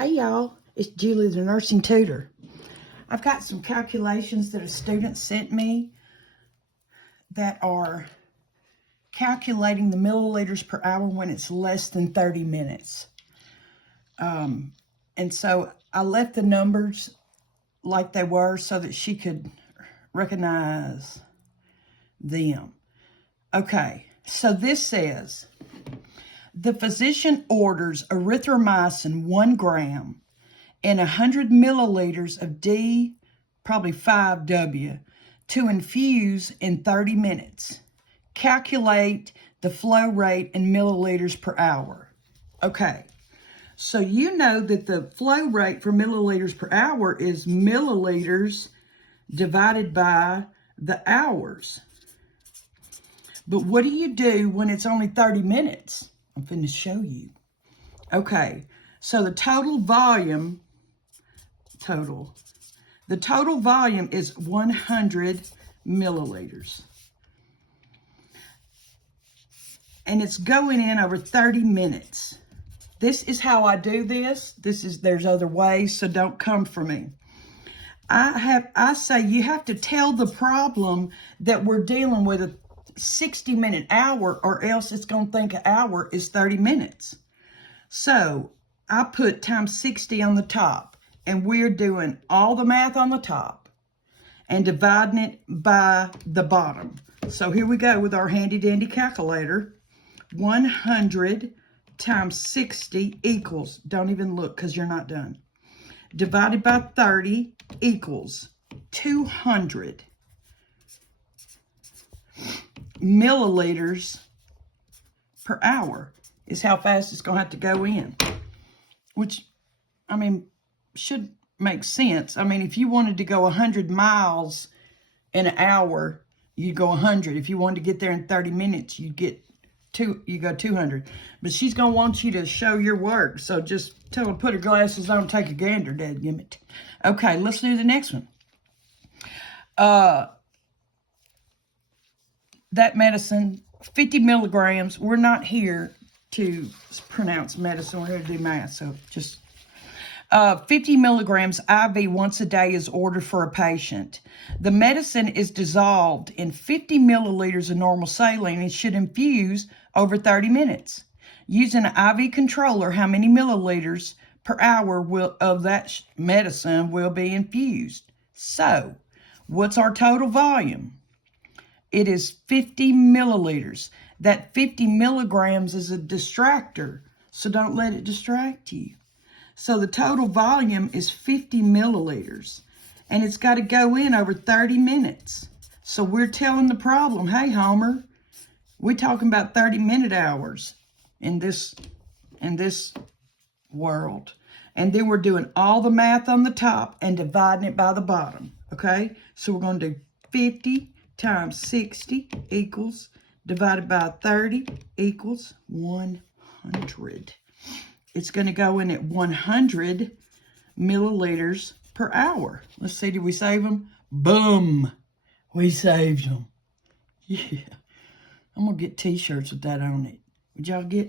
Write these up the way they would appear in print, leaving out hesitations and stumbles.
Hey y'all, it's Julie the nursing tutor. I've got some calculations that a student sent me that are calculating the milliliters per hour when it's less than 30 minutes. And so I left the numbers like they were so that she could recognize them. Okay, so this says, the physician orders erythromycin 1 gram and 100 milliliters of D, probably 5W, to infuse in 30 minutes. Calculate the flow rate in milliliters per hour. Okay, so you know that the flow rate for milliliters per hour is milliliters divided by the hours. But what do you do when it's only 30 minutes? I'm finna show you. Okay, so the total volume is 100 milliliters. And it's going in over 30 minutes. This is how I do this. There's other ways, so don't come for me. I say you have to tell the problem that we're dealing with a 60-minute hour, or else it's going to think an hour is 30 minutes. So I put times 60 on the top, and we're doing all the math on the top and dividing it by the bottom. So here we go with our handy dandy calculator. 100 times 60 equals, don't even look because you're not done, divided by 30 equals 200 milliliters per hour is how fast it's going to have to go in, which, I mean, should make sense. I mean, if you wanted to go 100 miles in an hour, you go 100. If you wanted to get there in 30 minutes, you go 200. But she's going to want you to show your work, so just tell her to put her glasses on and take a gander, dadgummit. Okay, let's do the next one. That medicine, 50 milligrams. We're not here to pronounce medicine. We're here to do math. So just 50 milligrams IV once a day is ordered for a patient. The medicine is dissolved in 50 milliliters of normal saline and should infuse over 30 minutes. Using an IV controller, how many milliliters per hour of that medicine will be infused? So, what's our total volume? It is 50 milliliters. That 50 milligrams is a distractor, so don't let it distract you. So the total volume is 50 milliliters, and it's got to go in over 30 minutes. So we're telling the problem, hey, Homer, we're talking about 30-minute hours in this world. And then we're doing all the math on the top and dividing it by the bottom, okay? So we're going to do 50 times 60 equals, divided by 30 equals 100. It's going to go in at 100 milliliters per hour. Let's see, did we save them? Boom! We saved them. Yeah. I'm going to get t-shirts with that on it.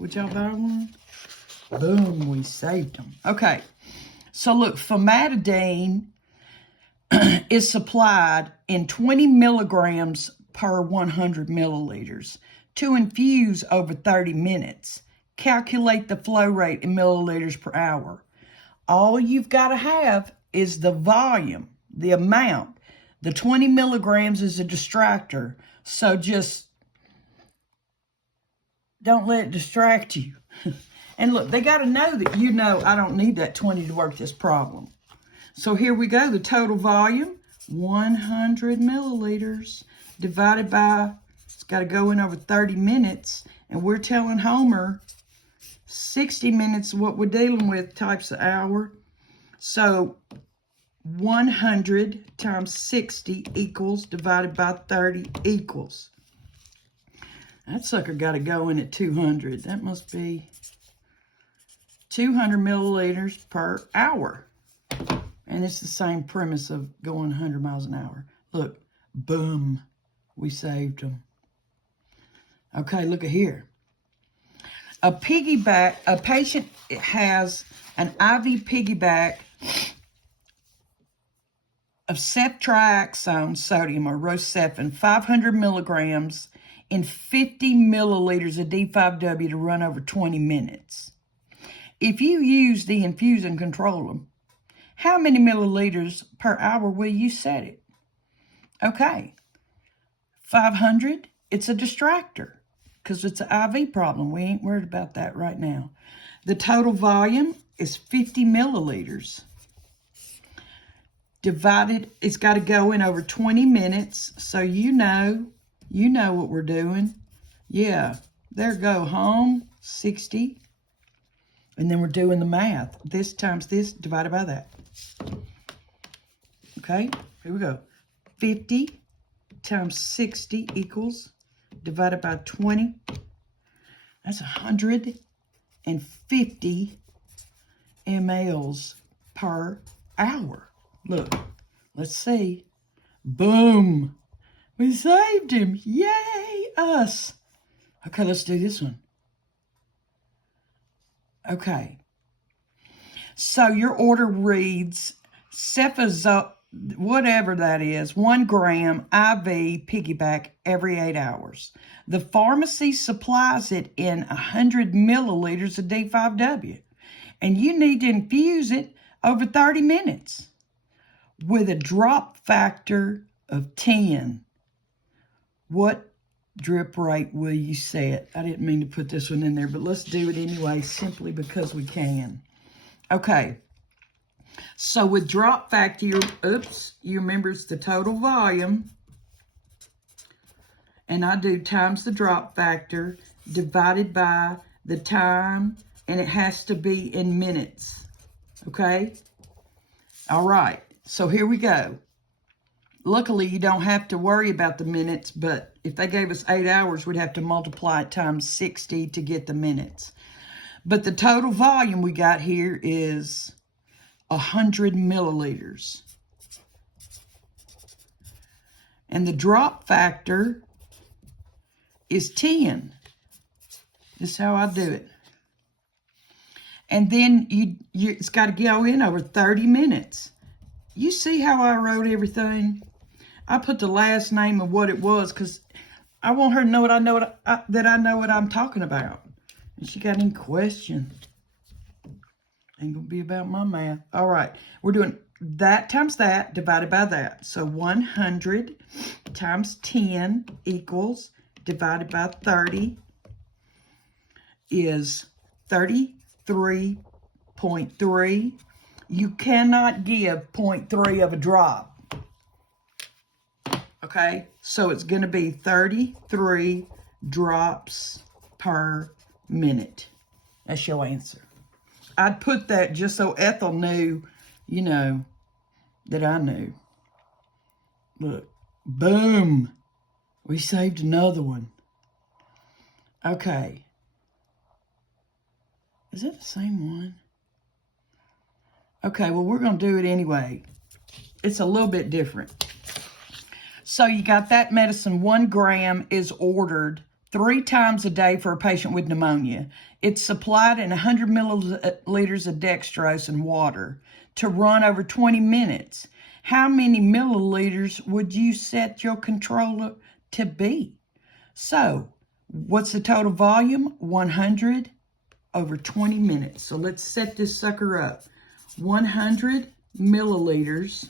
Would y'all buy one? Boom, we saved them. Okay, so look, famotidine is supplied in 20 milligrams per 100 milliliters to infuse over 30 minutes. Calculate the flow rate in milliliters per hour. All you've got to have is the volume, the amount. The 20 milligrams is a distractor, so just don't let it distract you. And look, they got to know that you know I don't need that 20 to work this problem. So here we go. The total volume, 100 milliliters divided by, it's got to go in over 30 minutes. And we're telling Homer 60 minutes, what we're dealing with, types an hour. So 100 times 60 equals, divided by 30 equals. That sucker got to go in at 200. That must be 200 milliliters per hour. And it's the same premise of going 100 miles an hour. Look, boom, we saved them. Okay, look at here. A patient has an IV piggyback of ceftriaxone sodium or Rocephin, 500 milligrams in 50 milliliters of D5W to run over 20 minutes. If you use the infusion controller, how many milliliters per hour will you set it? Okay, 500, it's a distractor because it's an IV problem. We ain't worried about that right now. The total volume is 50 milliliters. Divided, it's got to go in over 20 minutes. So you know what we're doing. Yeah, there go, home, 60. And then we're doing the math. This times this divided by that. Okay, here we go. 50 times 60 equals, divided by 20. That's 150 mLs per hour. Look, let's see. Boom. We saved him. Yay, us. Okay, let's do this one. Okay. So your order reads cefazole, whatever that is, 1 gram IV piggyback every 8 hours. The pharmacy supplies it in 100 milliliters of D5W. And you need to infuse it over 30 minutes. With a drop factor of 10, what drip rate will you set? I didn't mean to put this one in there, but let's do it anyway, simply because we can. Okay, so with drop factor, you remember it's the total volume, and I do times the drop factor divided by the time, and it has to be in minutes, okay? All right. So here we go. Luckily, you don't have to worry about the minutes, but if they gave us 8 hours, we'd have to multiply it times 60 to get the minutes. But the total volume we got here is 100 milliliters. And the drop factor is 10. This is how I do it. And then it's got to go in over 30 minutes. You see how I wrote everything? I put the last name of what it was because I want her to know that I know what I'm talking about. And she got any question? Ain't gonna be about my math. All right, we're doing that times that divided by that. So 100 times 10 equals, divided by 30 is 33.3. You cannot give 0.3 of a drop. Okay, so it's going to be 33 drops per minute. That's your answer. I'd put that just so Ethel knew, that I knew. Look, boom. We saved another one. Okay. Is that the same one? Okay, well, we're going to do it anyway. It's a little bit different. So you got that medicine, 1 gram is ordered 3 times a day for a patient with pneumonia. It's supplied in 100 milliliters of dextrose and water to run over 20 minutes. How many milliliters would you set your controller to be? So what's the total volume? 100 over 20 minutes. So let's set this sucker up. 100 milliliters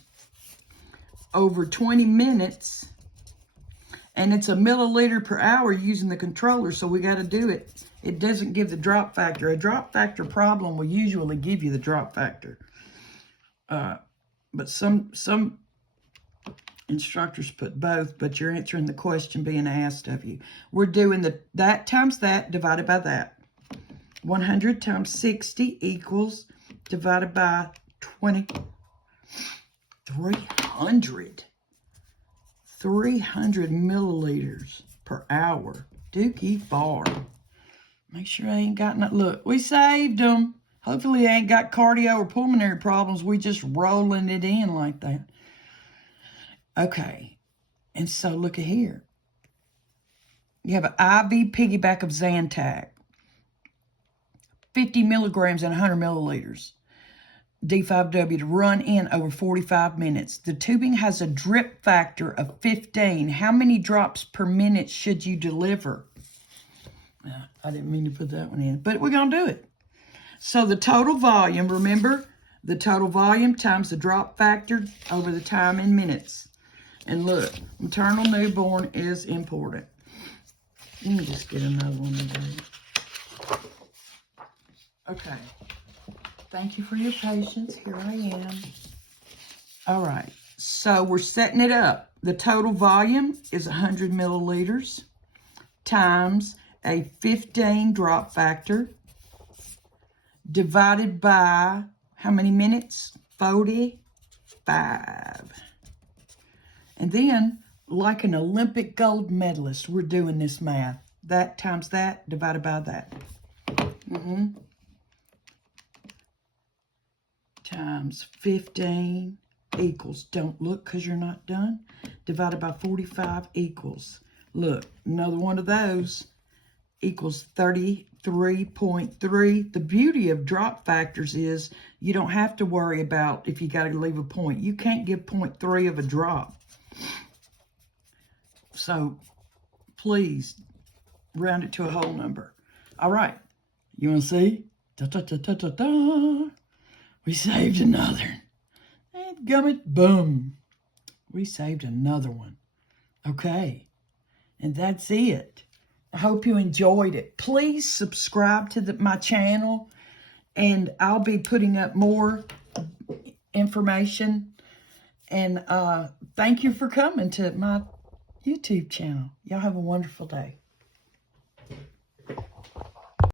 over 20 minutes, and it's a milliliter per hour using the controller, so we got to do it. It doesn't give the drop factor. A drop factor problem will usually give you the drop factor. But some instructors put both, but you're answering the question being asked of you. We're doing that times that divided by that. 100 times 60 equals, divided by 20. 300 milliliters per hour. Dookie farm. Make sure I ain't got no. Look, we saved them. Hopefully I ain't got cardio or pulmonary problems. We just rolling it in like that. Okay. And so look at here. You have an IV piggyback of Zantac. 50 milligrams and 100 milliliters. D5W to run in over 45 minutes. The tubing has a drip factor of 15. How many drops per minute should you deliver? I didn't mean to put that one in, but we're going to do it. So the total volume, remember, the total volume times the drop factor over the time in minutes. And look, maternal newborn is important. Let me just get another one today. Okay. Thank you for your patience. Here I am. All right. So we're setting it up. The total volume is 100 milliliters times a 15 drop factor divided by how many minutes? 45. And then, like an Olympic gold medalist, we're doing this math. That times that divided by that. Times 15 equals, don't look because you're not done, divided by 45 equals, look, another one of those equals 33.3. The beauty of drop factors is you don't have to worry about if you got to leave a point. You can't give 0.3 of a drop. So please round it to a whole number. All right, you want to see? Da, da, da, da, da, da. We saved another. And gummit, boom. We saved another one. Okay. And that's it. I hope you enjoyed it. Please subscribe to my channel. And I'll be putting up more information. And thank you for coming to my YouTube channel. Y'all have a wonderful day.